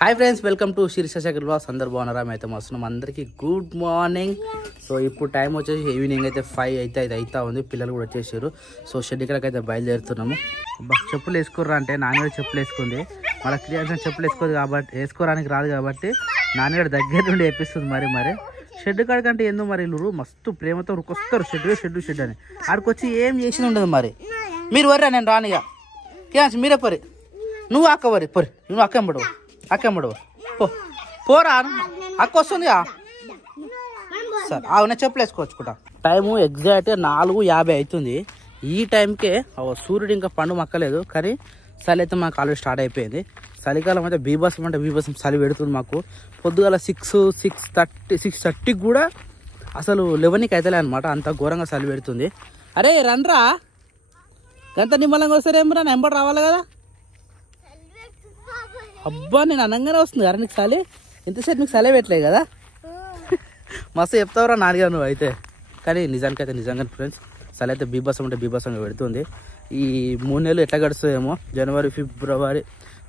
Hi friends, welcome to Sheershashekhar blogs. అందరు బాగున్నారా? అయితే వస్తున్నాం. అందరికీ గుడ్ మార్నింగ్. సో ఇప్పుడు టైం వచ్చేసి ఈవినింగ్ అయితే 5 అయితే అవుతా ఉంది. పిల్లలు కూడా వచ్చేసారు. సో షెడ్ ఇక్కడికైతే బయలుదేరుతున్నాము. చెప్పులు వేసుకోర్రా అంటే నాన్నగారు చెప్పులు వేసుకుంది. మళ్ళీ క్లియర్గా చెప్పులు వేసుకోరానికి రాదు కాబట్టి నాన్నగారు దగ్గర నుండి వేపిస్తుంది. మరి షెడ్ కాడికంటే ఎందుకు మరి వీళ్ళు మస్తు ప్రేమతో రుకొస్తారు. షెడ్ అని ఆడికొచ్చి ఏం చేసిన ఉండదు. మరి మీరు వర్రా, నేను రానిగా మీరే పరి, నువ్వు అక్క వరి పొరి, నువ్వు అక్కెంబడు పోరా, అక్క వస్తుందిగా. సరే అవునా, చెప్పులు వేసుకోవచ్చుకుంటా. టైము ఎగ్జాక్ట్గా 4:50 అవుతుంది. ఈ టైంకే సూర్యుడు ఇంకా పండు మక్కలేదు, కానీ చలి అయితే మాకు ఆల్రెడీ స్టార్ట్ అయిపోయింది. చలికాలం అయితే బీభత్సం చలి పెడుతుంది మాకు. పొద్దుగాల 6:30 కూడా అసలు 11కి అవుతలే అనమాట. అంత ఘోరంగా చలి పెడుతుంది. అరే రండ్రా, ఎంత నిమ్మలంగా వస్తారేమరా, నెంబర్ రావాలి కదా. అబ్బా నేను అనగానే వస్తుంది కదా నీకు చలి. ఇంతసేపు నీకు చలి పెట్టలేదు కదా. మస్తు చెప్తావురా నాన్నగారు నువ్వు అయితే. కానీ నిజంగానే ఫ్రెండ్స్ చలి అయితే బీభత్సంగా పెడుతుంది. ఈ 3 నెలలు ఎట్లా గడుస్తుందేమో. జనవరి, ఫిబ్రవరి,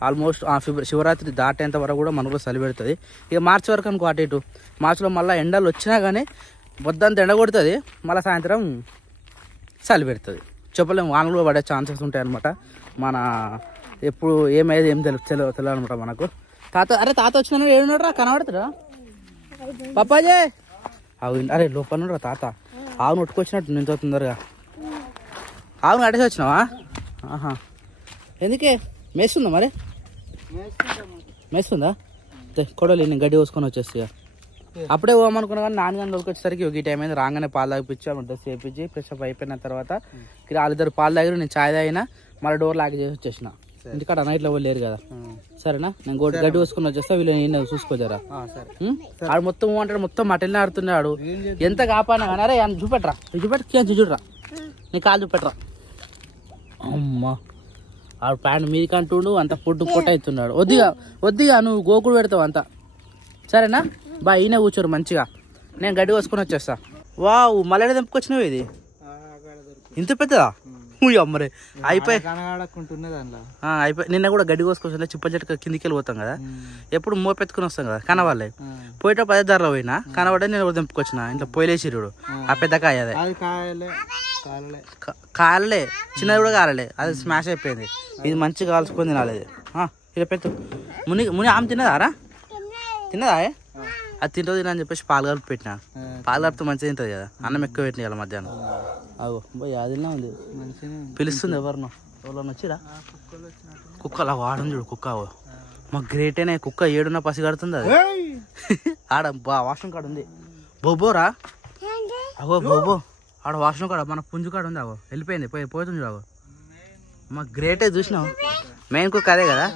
ఆల్మోస్ట్ శివరాత్రి దాటేంత వరకు కూడా మనలో చలి పెడుతుంది. ఇక మార్చి వరకు అనుకో, అటు ఇటు మార్చిలో మళ్ళీ ఎండలు వచ్చినా కానీ పొద్దంతా ఎండ కొడుతుంది, మళ్ళీ సాయంత్రం చలి పెడుతుంది. చెప్పలేము, వానలు కూడా పడే ఛాన్సెస్ ఉంటాయి అనమాట. మన ఎప్పుడు ఏమయ్యేది ఏం తెలియదు అనమాట మనకు. తాత వచ్చిన ఏడున్నాడురా, కనబడుతురా పప్పాజే. అరే లోపల రా తాత. ఆవును ఉట్టుకొచ్చినట్టు నేను తొందరగా. ఆవును అట్టేసి వచ్చినావా? ఆహా, ఎందుకే మేస్తుందా? మరి మేస్తుందా? కొడవలి నేను గడ్డి కోసుకొని వచ్చేస్తా. అప్పుడే పోమనుకున్నా కానీ నాన్నగారిని వచ్చేసరికి ఈ టైం అయింది. రాగానే పాలు తాగిపించి డ్రెస్ చేయించి ఫ్రెష్ అప్ అయిపోయిన తర్వాత వాళ్ళిద్దరు పాలు తాగిరు, నేను ఛాయ్ తాగినా. మళ్ళీ డోర్ లాక్ చేసి వచ్చేసిన. ఇంటికాడ నైట్లో వాళ్ళు లేరు కదా. సరేనా, నేను గడ్డి కోసుకొని వచ్చేస్తా. వీళ్ళు నేను చూసుకోజారా. ఆడు మొత్తం అంటాడు, మొత్తం మటల్ని ఆడుతున్నాడు. ఎంత కాపాడినా కానీ అరే చూపెట్టరా, చూడరా, నీ కాలు చూపెట్టరా. అమ్మా ఆడు ప్యాంట్ మీదకి అంటుండు, అంత పొట్టు అవుతున్నాడు. వద్దిగా నువ్వు గోకుడు పెడతావు అంతా. సరేనా బా, ఈయన కూర్చోరు మంచిగా. నేను గడ్డి కోసుకొని వచ్చేస్తా. వావ్, మళ్ళీ తెంపుకొచ్చినావు. ఇది ఇంత పెద్దదా? అమ్మరే అయిపోయి నిన్న కూడా గడ్డి కోసుకొచ్చిన చిప్ప చెట్టు కిందికి వెళ్ళిపోతాం కదా. ఎప్పుడు మోపెత్తుకుని వస్తాం కదా, కనవాళ్ళే. పోయేటప్పుడు అదే ధరలో పోయినా కనబడే నేను కూడా తెంపుకొచ్చిన. ఇంట్లో పొయ్యిలేసిరుడు ఆ పెద్ద కాయ. అదే కాలలే, చిన్నది కూడా కాలలే, అది స్మాష్ అయిపోయింది. ఇది మంచిగా కాల్చుకొని తినాలి. ఇక పెట్టు. ముని ఆమె తిన్నదారా? తిన్నదా? అది తినని చెప్పేసి పాలు కలిపి పెట్టినా. పాలు కలిపితే మంచిగా తింటుంది కదా. అన్నం ఎక్కువ పెట్టిన కదా మధ్యాహ్నం. అగో పోయి అదిలా ఉంది, పిలుస్తుంది. ఎవరినో వచ్చిరా కుక్క. అలా వాడుంది చూడు కుక్క. మా గ్రేటేనే కుక్క. 7 పసి కడుతుంది అది. ఆడ వాష్రూమ్ కాడ ఉంది. బొబ్బోరా అగో బొబ్బో. ఆడ వాష్రూమ్ కాడ మన పుంజు కాడ ఉంది. అగో వెళ్ళిపోయింది, పోతుంది చూడు. అగో మా గ్రేటే చూసినావు. మెయిన్ కుక్క అదే కదా,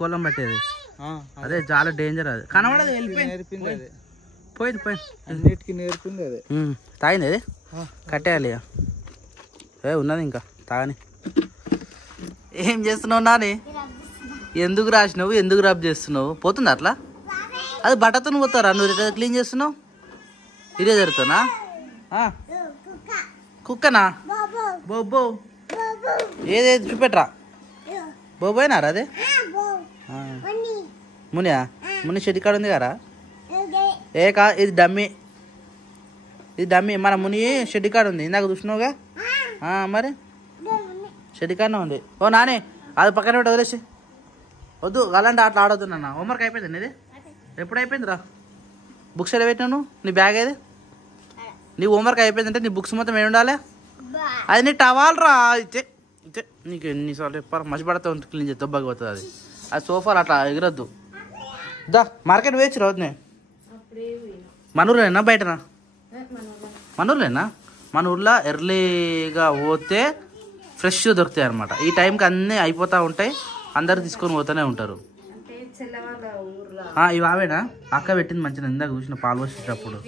కోళ్ళం పట్టేది. అదే చాలా డేంజర్. అది కనబడదు, వెళ్ళిపోయింది. నేర్పింది అదే. తాగింది అది, కట్టేయాలి. ఉన్నది ఇంకా తాగని. ఏం చేస్తున్నావు నాని? ఎందుకు రాసినావు, ఎందుకు రబ్ చేస్తున్నావు? పోతుంది అట్లా. అది బట్టతో పోతారా? నువ్వు క్లీన్ చేస్తున్నావు ఇదే జరుగుతున్నా. కుక్కనా? బొబ్బో ఏదేది చూపెట్రా. బొబ్బోయినారా అదే? ముని షెడ్ కాడ ఉంది కదా. ఇది డమ్మి. మన ముని షెడ్ కాడ ఉంది. ఇందాక చూసినావుగా. మరి షెడ్ కాడనే ఉంది. ఓ నాని, అది పక్కన పెట్టి వదిలేసి. వద్దు అలాంటి ఆటలు ఆడొద్దు నాన్న. హోంవర్క్ అయిపోయింది ఇది. ఎప్పుడు అయిపోయిందిరా? బుక్స్ ఎలా పెట్టినావు? నీ బ్యాగ్ ఏది? నీ హోంవర్క్ అయిపోయిందంటే నీ బుక్స్ మొత్తం ఏమి ఉండాలి? అది నీ టవాల్ రా. ఇచ్చే నీకు ఎన్నిసార్లు చెప్పాలి. మసి పడితే క్లీన్ చేస్తే దెబ్బకి పోతుంది. అది సోఫాలు అట్లా ఎగరద్దు. దా మార్కెట్ వేయచ్చు రోజునే. మనూరులేనా బయటనా? మనూరులేనా? మన ఊర్లో ఎర్లీగా పోతే ఫ్రెష్ దొరుకుతాయి అనమాట. ఈ టైంకి అన్నీ అయిపోతూ ఉంటాయి. అందరు తీసుకొని పోతూనే ఉంటారు. ఇవి ఆవేనా? అక్క పెట్టింది మంచిగా. ఇందాక చూసిన పాలు వచ్చేటప్పుడు.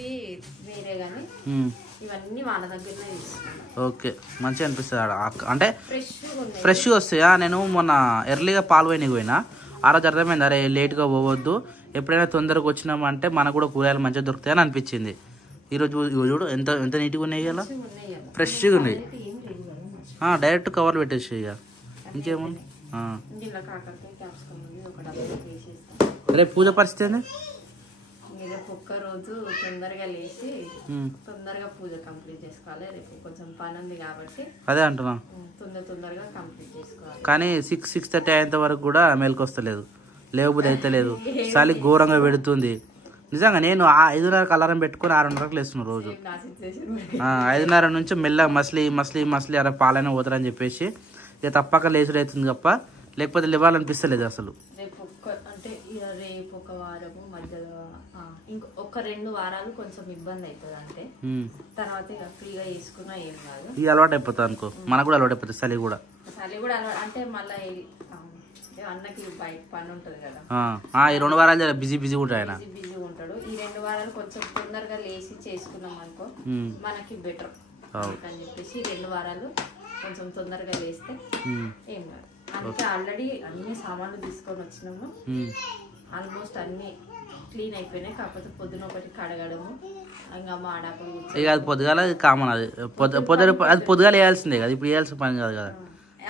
ఓకే, మంచిగా అనిపిస్తుంది ఆడ. అంటే ఫ్రెష్ వస్తాయా? నేను మొన్న ఎర్లీగా పాలు పోయినా ఆ రోజు అర్థమైంది, అరే లేట్గా పోవద్దు, ఎప్పుడైనా తొందరగా వచ్చినామంటే మనకు కూడా కూరగాయలు మంచిగా దొరుకుతాయని అనిపించింది. ఈరోజు చూడు ఎంత నీట్గా ఉన్నాయి, ఇలా ఫ్రెష్గా ఉన్నాయి. డైరెక్ట్ కవర్లు పెట్టేసి ఇక ఇంకేముంది. రేపు పూజ పరిస్థితి ఏంది? రేపు ఒక్క రోజు తొందరగా లేచి తొందరగా పూజ కంప్లీట్ చేసుకోవాలి. రేపు కొంచెం పని ఉంది కాబట్టి అదే అంటున్నా, తొందరగా కంప్లీట్ చేసుకోవాలి. కానీ 6-6:30 అయ్యేంత వరకు కూడా మేలుకు వస్తలేదు, లేవబుద్ధి అయితే లేదు, చలి ఘోరంగా పెడుతుంది. నిజంగా నేను 5:30కి అలారం పెట్టుకుని 6:30కి లేస్తున్నాను రోజు. 5:30 నుంచి మెల్లగా మస్లీ అరే పాలైనా పోతారని చెప్పేసి ఇక తప్పక లేచుడు అవుతుంది తప్ప, లేకపోతే లేవాలనిపిస్తలేదు అసలు. రేపు అంటే రేపు ఒక వారము మధ్యలో ఇంకొక 2 వారాలు కొంచెం ఇబ్బంది అవుతుంది. అంటే తర్వాత ఇక ఫ్రీగా చేసుకున్నా ఏం కాదు, ఇది అలవాటు అయిపోతుంది అనుకో, మనకు కూడా అలవాటు అయిపోతుంది. చలి కూడా అంటే మళ్ళీ అన్నకి బయట పని ఉంటది కదా, ఈ 2 వారాలు బిజీ ఉంటాడు ఆయన, బిజీ ఉంటాడు. ఈ 2 వారాలు కొంచెం తొందరగా లేచి చేసుకున్నాం అనుకో మనకి బెటర్ అని చెప్పేసి 2 వారాలు కొంచెం తొందరగా లేస్తే ఏం కాదు. అందుకే ఆల్రెడీ అన్ని సామాన్లు తీసుకొని వచ్చినాము, ఆల్మోస్ట్ అన్ని క్లీన్ అయిపోయినాయి. కాకపోతే పొద్దున ఒకటి కడగడము, ఇంకా మాడాకులు ఇక అది పొద్దుగాల కామన్, అది అది పొద్దుగాల వేయాల్సిందే కదా, ఇప్పుడు వేయాల్సిన పని కాదు కదా.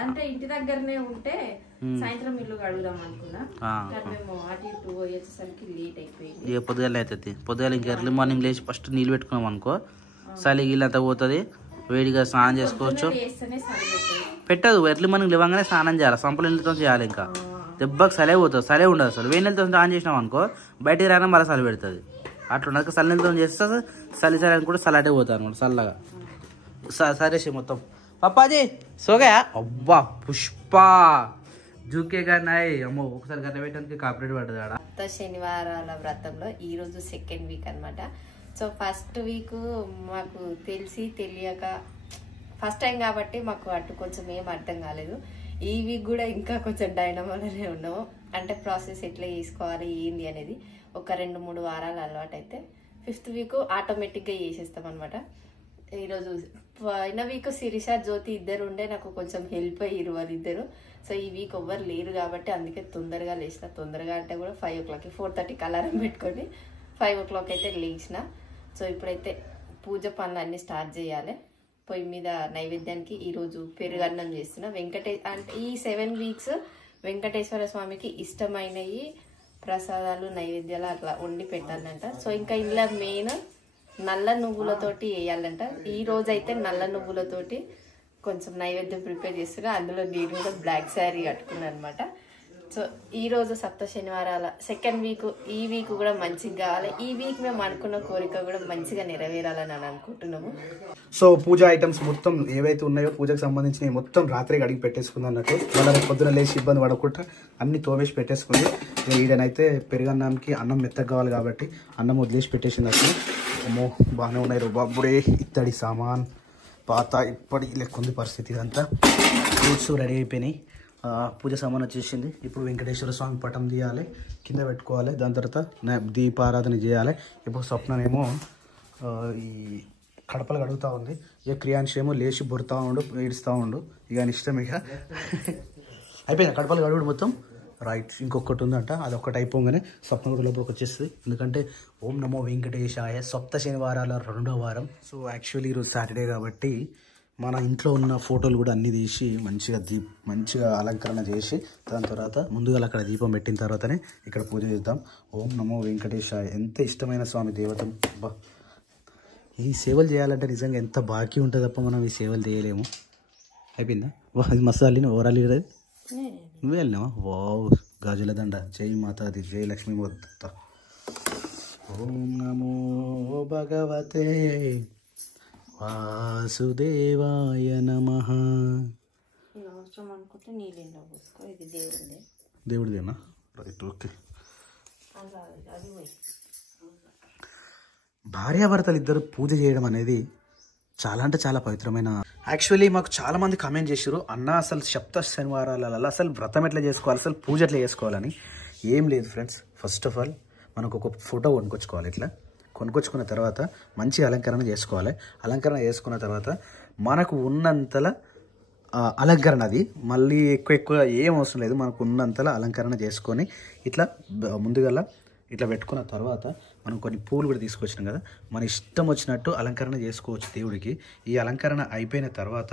అంటే ఇంటి దగ్గరనే ఉంటే సాయంత్రం ఇల్లు కడుగుదాం అనుకున్నా, కానీ మేము అటు ఇటు వచ్చేసరికి లేట్ అయిపోయింది. ఇక పొద్దుగాల అవుతుంది, పొద్దుగాల ఇంకా ఎర్లీ మార్నింగ్ లేచి ఫస్ట్ నీళ్ళు పెట్టుకున్నాం అనుకో చలి గిల్లంతా పోతుంది, వేడిగా స్నానం చేసుకోవచ్చు. పెట్టదు, ఎర్లీ మార్నింగ్ లేవగానే స్నానం చేయాలి, సంపల నీళ్ళతో చేయాలి, ఇంకా దెబ్బకి చలే పోతుంది, చలే ఉండదు అసలు. వేడి నీళ్ళతో స్నానం చేసినాం అనుకో బయటికి రాయినా మళ్ళీ చలి పెడుతుంది, అట్లా చలి నీళ్ళతో చేస్తే చలి అని కూడా చల్లటే పోతుంది అనమాట చల్లగా. సరే మొత్తం పప్పాజీ సోగా అబ్బా పుష్ప జూకేగా నాయ్ అమ్మో, ఒకసారి గట్ల పెట్టడానికి కాపరేట్ పడ్డది ఆడ. శనివారాల వ్రతంలో ఈ రోజు సెకండ్ వీక్ అనమాట. సో ఫస్ట్ వీక్ మాకు తెలియక ఫస్ట్ టైం కాబట్టి మాకు అటు కొంచెం ఏం అర్థం కాలేదు. ఈ వీక్ కూడా ఇంకా కొంచెం డైనమోలోనే ఉన్నాము, అంటే ప్రాసెస్ ఎట్లా చేసుకోవాలి ఏంది అనేది. ఒక 2-3 వారాలు అలవాటు అయితే 5th వీక్ ఆటోమేటిక్గా చేసేస్తాం అనమాట. ఈరోజు పోయిన వీక్ శిరీష జ్యోతి ఇద్దరు ఉండే నాకు కొంచెం హెల్ప్ అయ్యారు వాళ్ళిద్దరు. సో ఈ వీక్ ఎవ్వరు లేరు కాబట్టి అందుకే తొందరగా లేచిన, తొందరగా అంటే కూడా 5 o'clock 4:30కి అలారం పెట్టుకొని 5 o'clock అయితే లేచిన. సో ఇప్పుడైతే పూజ పనులు అన్నీ స్టార్ట్ చేయాలి. పొయ్యి మీద నైవేద్యానికి ఈరోజు పెరుగన్నం చేస్తున్నా. అంటే ఈ 7 weeks వెంకటేశ్వర స్వామికి ఇష్టమైనవి ప్రసాదాలు నైవేద్యాలు అట్లా వండి పెట్టాలంట. సో ఇంకా ఇలా మెయిన్ నల్ల నువ్వులతోటి వేయాలంట. ఈ రోజు అయితే నల్ల నువ్వులతోటి కొంచెం నైవేద్యం ప్రిపేర్ చేస్తున్నా. అందులో నేను కూడా బ్లాక్ శారీ కట్టుకున్నాను అనమాట. సో ఈ రోజు సప్త శనివారాల సెకండ్ వీక్, ఈ వీక్ కూడా మంచిగా కావాలి. ఈ వీక్ మేము అనుకున్న కోరిక కూడా మంచిగా నెరవేరాలని అనుకుంటున్నాము. సో పూజ ఐటమ్స్ మొత్తం ఏవైతే ఉన్నాయో పూజకు సంబంధించినవి మొత్తం రాత్రికి అడిగి పెట్టేసుకుంది అన్నట్టు. వాళ్ళ పొద్దున లేచి ఇబ్బంది పడకుండా అన్ని తోమేసి పెట్టేసుకుంది. ఈడనైతే పెరుగన్నానికి అన్నం మెత్తగా కావాలి కాబట్టి అన్నం వదిలేసి పెట్టేసింది అసలు. అమ్మో బాగానే ఉన్నాయి బాబుడే, ఇత్తడి సామాన్ పాత ఇప్పటి లెక్కుంది పరిస్థితి. ఇదంతా ఫ్రూట్స్ రెడీ అయిపోయినాయి. పూజ సామాన్ వచ్చేసింది. ఇప్పుడు వెంకటేశ్వర స్వామి పటం తీయాలి, కింద పెట్టుకోవాలి. దాని తర్వాత దీపారాధన చేయాలి. ఇప్పుడు స్వప్ననేమో ఈ కడపలు కడుగుతూ ఉంది. ఇక క్రియాంశ్ ఏమో లేచి బొరుతూ ఉండు, ఏడుస్తూ ఉండు. ఇక అని ఇష్టం. ఇక అయిపోయింది కడపలు కడుగుడు మొత్తం. రైట్, ఇంకొకటి ఉందంట, అది ఒక్కటి అయిపోగానే స్వప్న కూడా లోపలికి వచ్చేస్తుంది. ఎందుకంటే ఓం నమో వెంకటేశాయ సప్త శనివారాల 2వ వారం. సో యాక్చువల్లీ ఈరోజు సాటర్డే కాబట్టి మన ఇంట్లో ఉన్న ఫోటోలు కూడా అన్నీ తీసి మంచిగా అలంకరణ చేసి దాని తర్వాత ముందుగా అక్కడ దీపం పెట్టిన తర్వాతనే ఇక్కడ పూజ చేద్దాం. ఓం నమో వెంకటేశాయ. ఎంత ఇష్టమైన స్వామి దేవత. బా, ఈ సేవలు చేయాలంటే నిజంగా ఎంత బాకీ ఉంటుంది తప్ప మనం ఈ సేవలు చేయలేము. అయిపోయిందా? వా, ఇది మసాలి ఓరాలి కదా, నువ్వే వెళ్ళినావా? వావ్, గాజుల దండ. జై మాతాది, జై లక్ష్మీ మొత్త. ఓం నమో భగవతే వాసుదేవాయ నమః. దేవుడిదేనా? Right, okay. భార్యాభర్తలు ఇద్దరు పూజ చేయడం అనేది చాలా అంటే చాలా పవిత్రమైన. యాక్చువల్లీ మాకు చాలా మంది కామెంట్ చేశారు, అన్న అసలు సప్త శనివారాలలో అసలు వ్రతం ఎట్లా చేసుకోవాలి, అసలు పూజ ఎట్లా చేసుకోవాలని. ఏం లేదు ఫ్రెండ్స్, ఫస్ట్ ఆఫ్ ఆల్ మనకు ఒక ఫోటో కొనుక్కొచ్చుకోవాలి. ఇట్లా కొనుక్కొచ్చుకున్న తర్వాత మంచి అలంకరణ చేసుకోవాలి. అలంకరణ చేసుకున్న తర్వాత మనకు ఉన్నంతల అలంకరణ, అది మళ్ళీ ఎక్కువ ఏం అవసరం లేదు, మనకు ఉన్నంతల అలంకరణ చేసుకొని ఇట్లా ముందుగా ఇట్లా పెట్టుకున్న తర్వాత మనం కొన్ని పూలు కూడా తీసుకొచ్చినాం కదా, మన ఇష్టం వచ్చినట్టు అలంకరణ చేసుకోవచ్చు దేవుడికి. ఈ అలంకరణ అయిపోయిన తర్వాత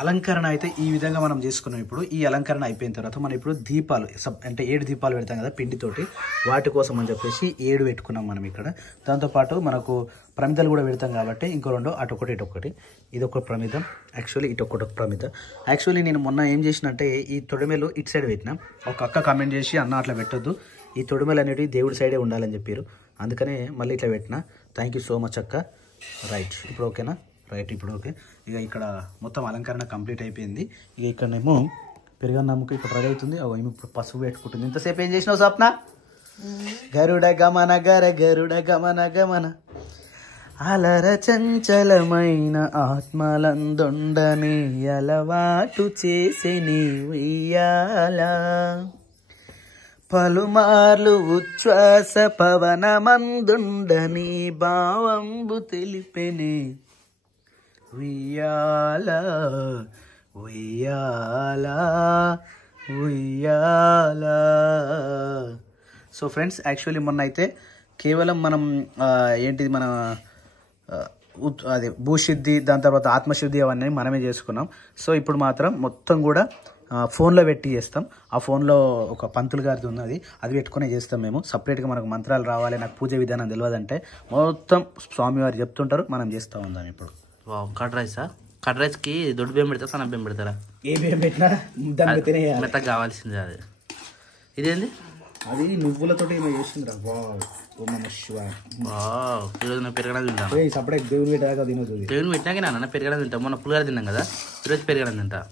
అలంకరణ అయితే ఈ విధంగా మనం చేసుకున్నాం. ఇప్పుడు ఈ అలంకరణ అయిపోయిన తర్వాత మనం ఇప్పుడు దీపాలు అంటే 7 దీపాలు పెడతాం కదా పిండితోటి, వాటి కోసం అని చెప్పేసి 7 పెట్టుకున్నాం మనం ఇక్కడ. దాంతోపాటు మనకు ప్రమిదలు కూడా పెడతాం కాబట్టి ఇంకో 2 అటొకటి ఇటొకటి. ఇది ఒక ప్రమిదం, యాక్చువల్లీ ఇటొకటి ప్రమిద. యాక్చువల్లీ నేను మొన్న ఏం చేసినంటే ఈ తొడిమెలు ఇటు సైడ్ పెట్టినా. ఒక అక్క కామెంట్ చేసి అన్న అట్లా పెట్టొద్దు, ఈ తొడిమెలు అనేవి దేవుడి సైడే ఉండాలని చెప్పారు, అందుకనే మళ్ళీ ఇట్లా పెట్టినా. థ్యాంక్ యూ సో మచ్ అక్క. రైట్, ఇప్పుడు ఓకేనా? రైట్, ఇప్పుడు ఓకే. ఇక ఇక్కడ మొత్తం అలంకరణ కంప్లీట్ అయిపోయింది. ఇక ఇక్కడనేమో పెరుగన్నమ్మకి ఇప్పుడు రెడీ అవుతుంది. ఇప్పుడు పసుపు పెట్టుకుంటుంది. ఇంతసేపు ఏం చేసినావు స్వప్న? గరుడ గమన గరుడ గమన గమన అలర చంచలమైన ఆత్మలందొండని అలవాటు చేసే నీ ఉయ్యాల, పలుమార్లు ఉచ్ఛ్వాస పవనమందుండని భావంబు తెలిపెనే ఉయ్యాల ఉయ్యాల ఉయ్యాల. సో ఫ్రెండ్స్, యాక్చువల్లీ మొన్న అయితే కేవలం మనం ఏంటిది మన అదే భూశుద్ధి, దాని తర్వాత ఆత్మశుద్ధి అవన్నీ మనమే చేసుకున్నాం. సో ఇప్పుడు మాత్రం మొత్తం కూడా ఫోన్లో పెట్టి చేస్తాం. ఆ ఫోన్లో ఒక పంతులు గారిది ఉన్నది, అది పెట్టుకునే చేస్తాం మేము. సపరేట్గా మనకు మంత్రాలు రావాలి, నాకు పూజ విధానం తెలియదంటే మొత్తం స్వామివారు చెప్తుంటారు, మనం చేస్తూ ఉందాం. ఇప్పుడు కర్డ్ రైసా? కర్డ్ రైస్కి దొడ్డు బియ్యం పెడతా, సన్న బియ్యం పెడతారా? ఏ బియ్యం పెట్టినా దాన్ని తినేయాలి, మెత్తగా కావాల్సిందే. అది ఇదేంది? అది నువ్వులతో ఏమో చేసిందిరా. వావ్, ఓం నమః శివాయ. ఈరోజు నేను పెరగడం తింటాను. సపరేట్ దేవుని పెట్టాక తినొద్దు. దేవుని పెట్టినాక నాన్న పెరగడం తింటాం. మొన్న పులిగారు తిన్నాం కదా, ఈరోజు పెరగడం తింటా.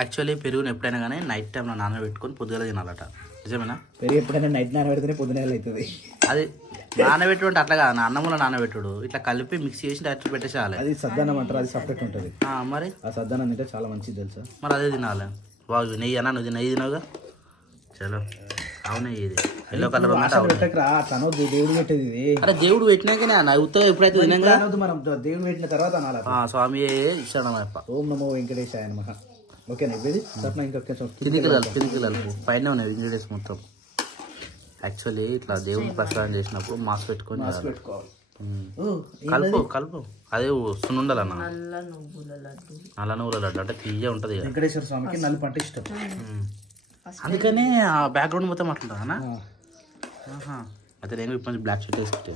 యాక్చువల్లీ పెరుగుని ఎప్పుడైనా కానీ నైట్ టైంలో నానబెట్టుకొని పొద్దుగా తినాలట, నిజమేనా? పెరుగు ఎప్పుడైనా నైట్ నానబెడితేనే పొద్దున అవుతుంది. అది నానబెట్టుకుంటే అట్లా కాదు, అన్నంలో నానబెట్టుడు ఇట్లా కలిపి మిక్స్ చేసి డైరెక్ట్ పెట్టేసేయాలి. అది సద్దన్నం అంటారు, అది సపరేట్ ఉంటుంది. మరి ఆ సద్దన్నం తింటే చాలా మంచిది తెలుసా. మరి అదే తినాలి. బాగు నెయ్యి అన్న, నువ్వు నెయ్యి తినవుగా. చలో, అవునే ఇది ఎల్లో కలర్ తనొద్దు, దేవుడు పెట్టేది ఇది. అరే దేవుడు పెట్టినాకనే అన్న ఉత్తరం ఎప్పుడైతే తినంగా మనం దేవుడు పెట్టిన తర్వాత అనాలి. స్వామి ఇచ్చాడమ్మ. ఓం నమో వెంకటేశాయ నమః. ఓకేనా? ఇది ఇంకా కిందికి పైన ఉన్నాయి ఇంగ్రీడియంట్స్ మొత్తం. యాక్చువల్లీ ఇట్లా దేవుడికి ప్రసాదం చేసినప్పుడు మాస్క్ పెట్టుకొని పెట్టుకోవాలి. కలుపు అదే సున్నుండాలన్న. నల్ల నువ్వుల లడ్డు అంటే తీయ ఉంటది. వెంకటేశ్వర స్వామికి నలుపు అంటే ఇష్టం, అందుకనే ఆ బ్యాక్గ్రౌండ్ మొత్తం అట్లా అన్న. అయితే నేను ఇప్పుడు బ్లాక్ షర్ట్ వేసుకుంటే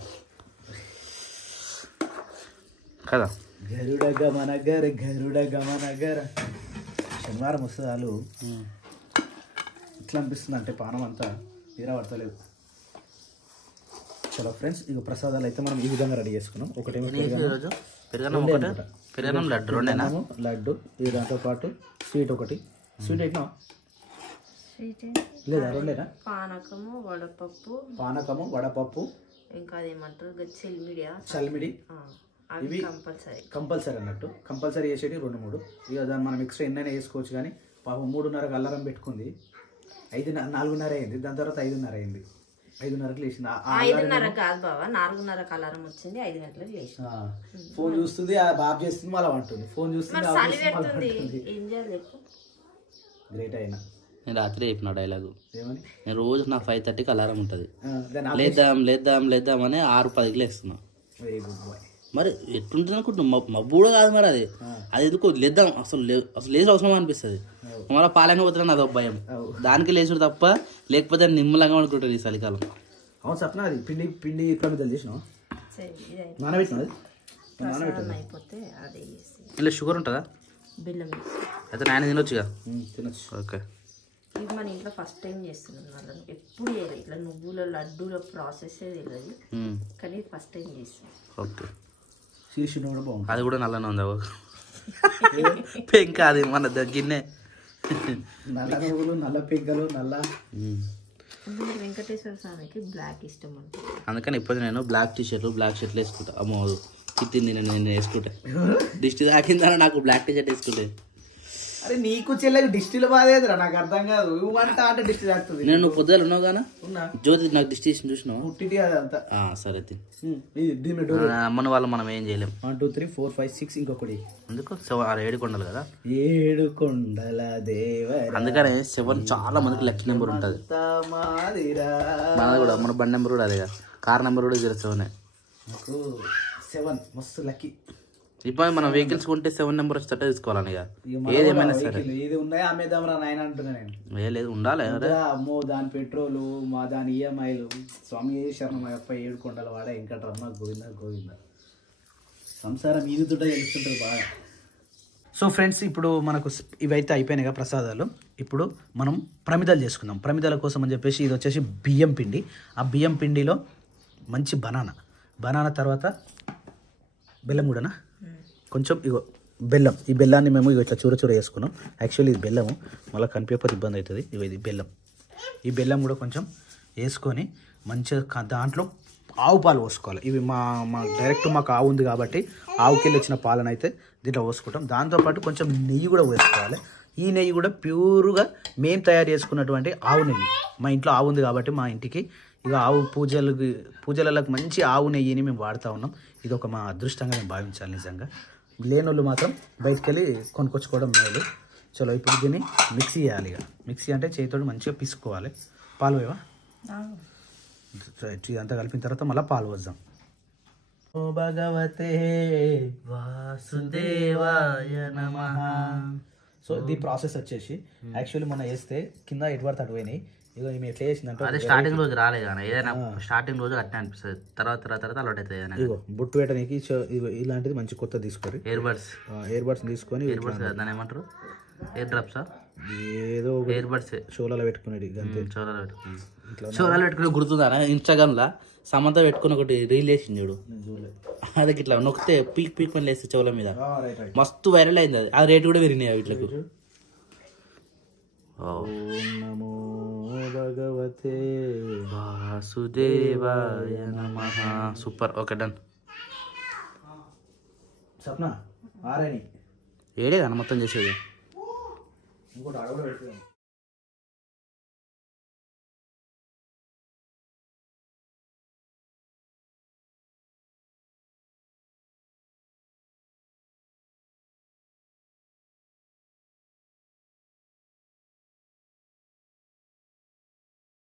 కదా. గరుడ గమన గరుడ గమన గర. శనివారం వస్తే చాలు ఇట్లా అనిపిస్తుంది, అంటే పానం అంతా తీరా పడతలేదు. చలో ఫ్రెండ్స్, ఇక ప్రసాదాలు అయితే మనం ఈ విధంగా రెడీ చేసుకున్నాం. ఒకటేమో పెరుగన్నం లడ్డు, రెండేనా లడ్డు, ఇది దాంతో పాటు స్వీట్ ఒకటి. స్వీట్ అయినా లేదా? రెండేనా? పానకము వడపప్పు ఇంకా అదేమంటారు చల్మిడి. ఇవి కంపల్సరీ అన్నట్టు, కంపల్సరీ చేసేటి 2-3. ఇక దాన్ని మనం ఎక్స్ట్రా ఎన్నైనా వేసుకోవచ్చు. కానీ పాపం 3:30కి అల్లారం పెట్టుకుంది, 4:30 అయింది. దాని తర్వాత 5:30 అయింది. 5:30కి లేచింది. 5:30 కాదు బాబా, 4:30కి అలారం వచ్చింది, 5 గంటలకు లేచింది. ఫోన్ చూస్తుంది, బాబు చేస్తుంది, మళ్ళీ అంటుంది. ఫోన్ చూస్తుంది, గ్రేట్ అయినా. నేను రాత్రి చెప్పిన డైలాగు, ఏమని? నేను రోజు నా 5:30కి అలారం ఉంటుంది, లేద్దాం అని 6:10కి లేస్తున్నా. Very good boy. మరి ఎట్లుంటుంది అనుకుంటున్నా, మబ్బు కూడా కాదు మరి అది. అది ఎందుకు లేద్దాం, అసలు లేచి అవసరం అనిపిస్తుంది. మళ్ళీ పాలైన పోతున్నా నాదో భయం, దానికి లేచుడు తప్ప. లేకపోతే నిమ్మలంగా అనుకుంటుంది ఈ చలికాలం. అవును సప్న, అది పిండి ప్రమిదలు చేసినావు, నానబెట్టినా? ఇలా షుగర్ ఉంటుందా? అయితే నాయన తినొచ్చుగా. తినొచ్చు. ఓకే. ఇది మన ఇంట్లో ఫస్ట్ టైం చేస్తున్నాం, వాళ్ళని ఎప్పుడు చేయలేదు ఇట్లా నువ్వుల లడ్డూల ప్రాసెస్ తెలియదు, కానీ ఫస్ట్ టైం చేస్తాం. ఓకే. శీర్షి కూడా బాగుంది, అది కూడా నల్లనే ఉందా? పెంక అది మన గిన్నె, నల్ల నువ్వులు, నల్ల పెంకలు, నల్ల. వెంకటేశ్వర స్వామికి బ్లాక్ ఇష్టం ఉంటుంది, అందుకని ఇప్పుడు నేను బ్లాక్ టీషర్ట్లు బ్లాక్ షర్ట్లు వేసుకుంటా. అమ్మో తిట్టింది నేను వేసుకుంటా, దిష్టి తాకిందని నాకు బ్లాక్ టీషర్ట్ వేసుకుంటే. అరే నీకు చెల్లెకి డిస్టిల్ బాధేదిరా, నాకు అర్థం కాదు. వంట అంటే డిస్టి తాకుతుంది. నేను పొద్దులు ఉన్నావు కానీ జ్యోతి నాకు డిస్టి చూసినావు. సరే అమ్మని వాళ్ళు మనం ఏం చేయలేం. 1 2 3 4 5 6 ఇంకొకటి అందుకు 7 కొండలు కదా, 7 కొండల దేవర. అందుకనే 7 చాలా మందికి లక్కీ నెంబర్ ఉంటుంది. మనది కూడా, మన బండి నెంబర్ కూడా అదే, కార్ నెంబర్ కూడా 07. 7 మస్తు లక్కీ. ఇప్పుడు మనం వెహికల్స్ కొంటే 7 నెంబర్ వచ్చేటట్టు తీసుకోవాలని ఇక ఏదేమైనా సరే. ఇది ఉన్నాయా అమ్మేద్దాం రా నాయన అంటున్నా నేను. లేదు ఉండాలి. అమ్మో దాని పెట్రోలు మా దాని ఈఎంఐలు స్వామి శరణం అయ్యప్ప 7 కొండల వాడ ఇంకా రమ్మ గోవింద గోవింద సంసారం ఇది దుడ్డ తెలుస్తుంటుంది బాగా. సో ఫ్రెండ్స్ ఇప్పుడు మనకు ఇవైతే అయిపోయినాయి ప్రసాదాలు. ఇప్పుడు మనం ప్రమిదలు చేసుకుందాం. ప్రమిదల కోసం అని చెప్పేసి ఇది వచ్చేసి బియ్యం పిండి. ఆ బియ్యం పిండిలో మంచి బనానా తర్వాత బెల్లం కూడానా కొంచెం ఇగో బెల్లం. ఈ బెల్లాన్ని మేము ఇట్లా చూర వేసుకున్నాం. యాక్చువల్లీ ఇది బెల్లము, మళ్ళీ కనిపించకపోతే ఇబ్బంది అవుతుంది. ఇది బెల్లం. ఈ బెల్లం కూడా కొంచెం వేసుకొని మంచిగా దాంట్లో ఆవు పాలు పోసుకోవాలి. ఇవి మా డైరెక్ట్ మాకు ఆవు ఉంది కాబట్టి ఆవుకెళ్ళి వచ్చిన పాలను అయితే దీంట్లో పోసుకుంటాం. దాంతోపాటు కొంచెం నెయ్యి కూడా వేసుకోవాలి. ఈ నెయ్యి కూడా ప్యూర్గా మేము తయారు చేసుకున్నటువంటి ఆవు నెయ్యి. మా ఇంట్లో ఆవు ఉంది కాబట్టి మా ఇంటికి ఇక ఆవు పూజలకు మంచి ఆవు నెయ్యిని మేము వాడుతూ ఉన్నాం. ఇది ఒక మా అదృష్టంగా మేము భావించాలి. నిజంగా లేనోళ్ళు మాత్రం బయటకు వెళ్ళి కొనుక్కొచ్చుకోవడం మేలు. చలో ఇప్పుడు దీన్ని మిక్సీ చేయాలి. ఇక మిక్సీ అంటే చేతితో మంచిగా పిసుకోవాలి. పాలు వేవా ఇదంతా కలిపిన తర్వాత మళ్ళీ పాలు పోద్దాం. ఓ భగవతే వాసుదేవాయ నమః. సో ఈ ప్రాసెస్ వచ్చేసి యాక్చువల్లీ మనం వేస్తే కింద ఎటు పడితే అటు పోయినాయి. ఇగో మేము ఎట్లా చేసిందంటే అదే స్టార్టింగ్ రోజు రాలేదు కానీ ఏదైనా స్టార్టింగ్ రోజు అట్లా అనిపిస్తుంది. తర్వాత అలవాటు అవుతుంది. ఇగో బొట్టు పెట్టడానికి ఇలాంటిది మంచి కొత్త తీసుకోరు. ఇయర్ బడ్స్ తీసుకొని దాని ఏమంటారు ఎయిర్ డ్రాప్సా ఏదో ఎయిర్ బడ్స్ షోలలో పెట్టుకునేది. షోలలో పెట్టుకుని గుర్తుందా ఇన్స్టాగ్రామ్ లా సమంత పెట్టుకుని ఒకటి రీల్ వేసింది చూడు. అది ఇట్లా నొక్కితే పీక్ పని లేస్తే చెవుల మీద మస్తు వైరల్ అయింది. అది రేటు కూడా పెరిగినాయి వీటికి. నమో భగవతే వాసుదేవాయ నమః. సూపర్. Okay done. సప్న ఆరేని ఏడే కదా మొత్తం చేసేది. ఇంకోటి అడగడం